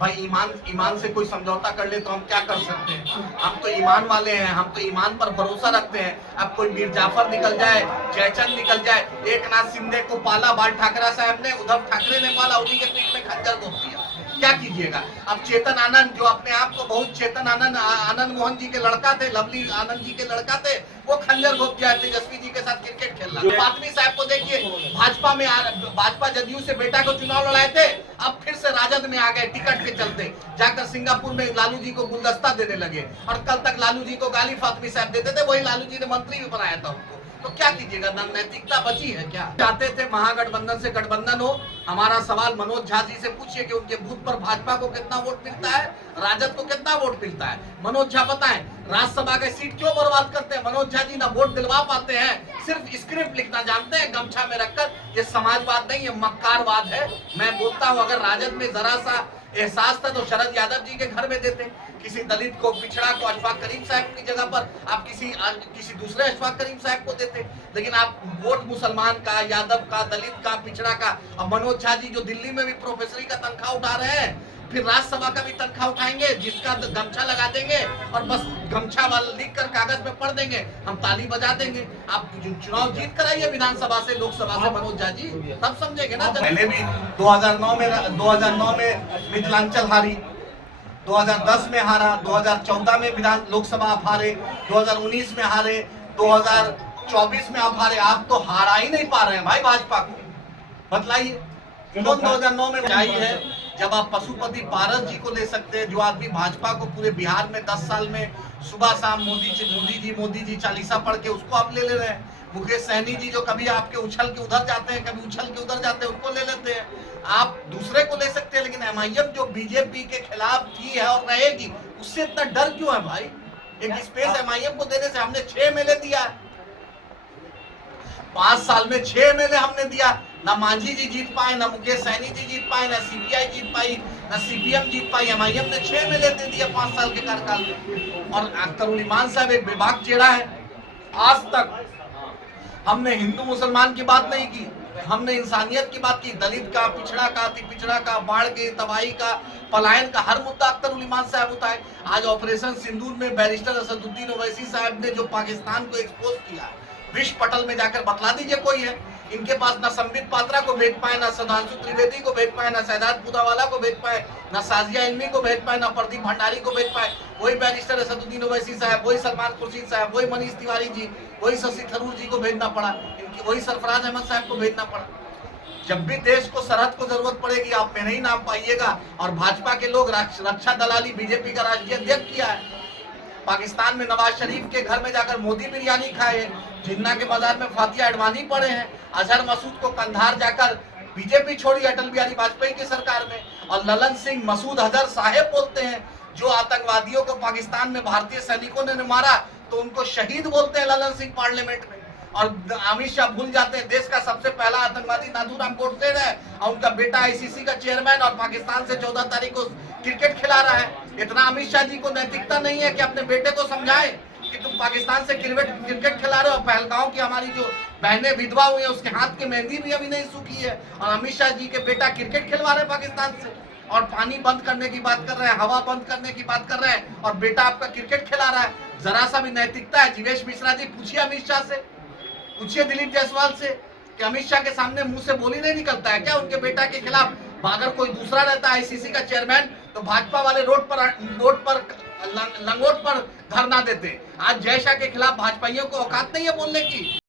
भाई ईमान ईमान से कोई समझौता कर ले तो हम क्या कर सकते हैं? हम तो ईमान वाले हैं, हम तो ईमान पर भरोसा रखते हैं। अब कोई मीर जाफर निकल जाए, जयचंद निकल जाए, एक नाथ शिंदे को पाला बाल ठाकरे साहब ने, उद्धव ठाकरे ने पाला, उन्हीं के पीठ में खंजर घोंप दिया। क्या कीजिएगा? अब चेतन आनंद जो अपने आप को बहुत चेतन आनंद आनंद मोहन जी के लड़का थे, लवली आनंद जी के लड़का थे, वो खंजर घोंप दिया तेजस्वी जी के साथ क्रिकेट खेल रहा। फातमी साहब को देखिए, भाजपा जदयू से बेटा को चुनाव लड़ाए थे, अब फिर से राजद में आ गए टिकट के चलते, जाकर सिंगापुर में लालू जी को गुलदस्ता देने लगे, और कल तक लालू जी को गाली फातमी साहब देते थे, वही लालू जी ने मंत्री भी बनाया था उनको। तो क्या कीजिएगा? नैतिकता बची है क्या? चाहते थे महागठबंधन से गठबंधन हो। हमारा सवाल मनोज झा जी से पूछिए कि उनके बूथ पर भाजपा को कितना वोट मिलता है, राजद को कितना वोट मिलता है। मनोज झा बताएं, राज्यसभा की सीट क्यों बर्बाद करते हैं? मनोज झा जी ना वोट दिलवा पाते हैं, सिर्फ स्क्रिप्ट लिखना जानते हैं गमछा में रखकर। ये समाजवाद नहीं, ये मक्कारवाद है। मैं बोलता हूँ, अगर राजद में जरा सा एहसास था तो शरद यादव जी के घर में देते, किसी दलित को, पिछड़ा को अशफाक करीम साहब की जगह पर आप किसी दूसरे अशफाक करीम साहब को देते। लेकिन आप वोट मुसलमान का, यादव का, दलित का, पिछड़ा का। अब मनोज झा जी जो दिल्ली में भी प्रोफेसरी का तनख्वाह उठा रहे हैं, फिर राज्यसभा का भी तनख्वाह उठाएंगे, जिसका गमछा लगा देंगे और बस गमछा वाला लिख कर कागज में पढ़ देंगे, हम ताली बजा देंगे। आप चुनाव जीत कर आइए विधानसभा से, लोकसभा से मनोज झा जी, तब समझेंगे ना। पहले भी 2009 में मिथिलांचल हारी, 2010 में हारा, 2014 में विधान लोकसभा आप हारे, 2019 में हारे, 2024 में आप हारे। आप तो हारा ही नहीं पा रहे हैं भाई भाजपा को। बतलाइए कौन 2009 में आई है? जब आप पशुपति पारस जी को ले सकते हैं, जो आदमी भाजपा को पूरे बिहार में 10 साल में सुबह शाम मोदी जी चालीसा पढ़ के, उसको आप ले रहे हैं। मुकेश सहनी जी जो कभी आपके उछल के उधर जाते हैं, कभी उछल के उधर जाते हैं, उनको ले लेते हैं। आप दूसरे को ले सकते हैं, लेकिन एमआईएम जो बीजेपी के खिलाफ थी है और रहेगी, उससे इतना डर क्यों है भाई? एक स्पेस एमआईएम को देने से हमने 6 एमएलए दिया, 5 साल में 6 एमएलए हमने दिया। ना मांझी जी जीत पाए, ना मुकेश सहनी जी जीत पाए, ना सीपीआई जीत पाई, ना सीपीएम जीत पाई। एमआईएम ने 6 एमएलए दे दिया 5 साल के कार्यकाल में। और अख्तर उल ईमान साहब एक बेबाक चेहरा है। आज तक हमने हिंदू मुसलमान की बात नहीं की, हमने इंसानियत की बात की। दलित का, पिछड़ा का, अति पिछड़ा का, बाढ़ के, तबाही का, पलायन का, हर मुद्दा अख्तर उल ईमान साहब उठाए। आज ऑपरेशन सिंदूर में बैरिस्टर असदुद्दीन ओवैसी साहब ने जो पाकिस्तान को एक्सपोज किया, विश्व पटल में जाकर बतला दीजिए कोई है। इनके पास ना संबित पात्रा को भेज पाए, ना सुधांशु त्रिवेदी को भेज पाए, ना शहजाद पूनावाला को भेज पाए, ना साजिया इल्मी को भेज पाए, ना प्रदीप भंडारी को भेज पाए। वही बैरिस्टर असदुद्दीन ओवैसी साहब, वही सलमान खुर्शीद साहब, वही मनीष तिवारी जी, वही शशि थरूर जी को भेजना पड़ा, इनकी वही सरफराज अहमद साहब को भेजना पड़ा। जब भी देश को सरहद को जरूरत पड़ेगी, आप में नहीं नाम पाइएगा। और भाजपा के लोग रक्षा दलाली बीजेपी का राष्ट्रीय अध्यक्ष किया है। पाकिस्तान में नवाज शरीफ के घर में जाकर मोदी बिरयानी खाए, जिन्ना के बाजार में फातिया अडवाणी पड़े हैं, अजहर मसूद को कंधार जाकर बीजेपी छोड़ी अटल बिहारी वाजपेयी की सरकार में। और ललन सिंह मसूद अजहर साहेब बोलते हैं, जो आतंकवादियों को पाकिस्तान में भारतीय सैनिकों ने मारा तो उनको शहीद बोलते हैं ललन सिंह पार्लियामेंट में। और अमित शाह भूल जाते हैं देश का सबसे पहला आतंकवादी नाथूराम गोडसे है, और उनका बेटा आईसीसी का चेयरमैन, और पाकिस्तान से 14 तारीख को क्रिकेट खिला रहा है। इतना अमित शाह जी को नैतिकता नहीं है कि अपने बेटे को समझाए कि तुम पाकिस्तान से क्रिकेट खिला रहे हो। पहलगांव की हमारी जो बहनें विधवा हुई है, उसके हाथ की मेहंदी भी अभी नहीं सूखी है, और अमित शाह जी के बेटा क्रिकेट खिलवा रहे हैं पाकिस्तान से, और पानी बंद करने की बात कर रहे हैं, हवा बंद करने की बात कर रहे हैं, और बेटा आपका क्रिकेट खिला रहा है। जरा सा भी नैतिकता है? जीवेश मिश्रा जी पूछिए अमित शाह से, पूछिए दिलीप जायसवाल से कि अमित शाह के सामने मुंह से बोली नहीं निकलता है क्या उनके बेटा के खिलाफ? अगर कोई दूसरा रहता है आईसीसी का चेयरमैन, तो भाजपा वाले रोड पर लंगोट पर धरना देते। आज जय शाह के खिलाफ भाजपाइयों को औकात नहीं है बोलने की।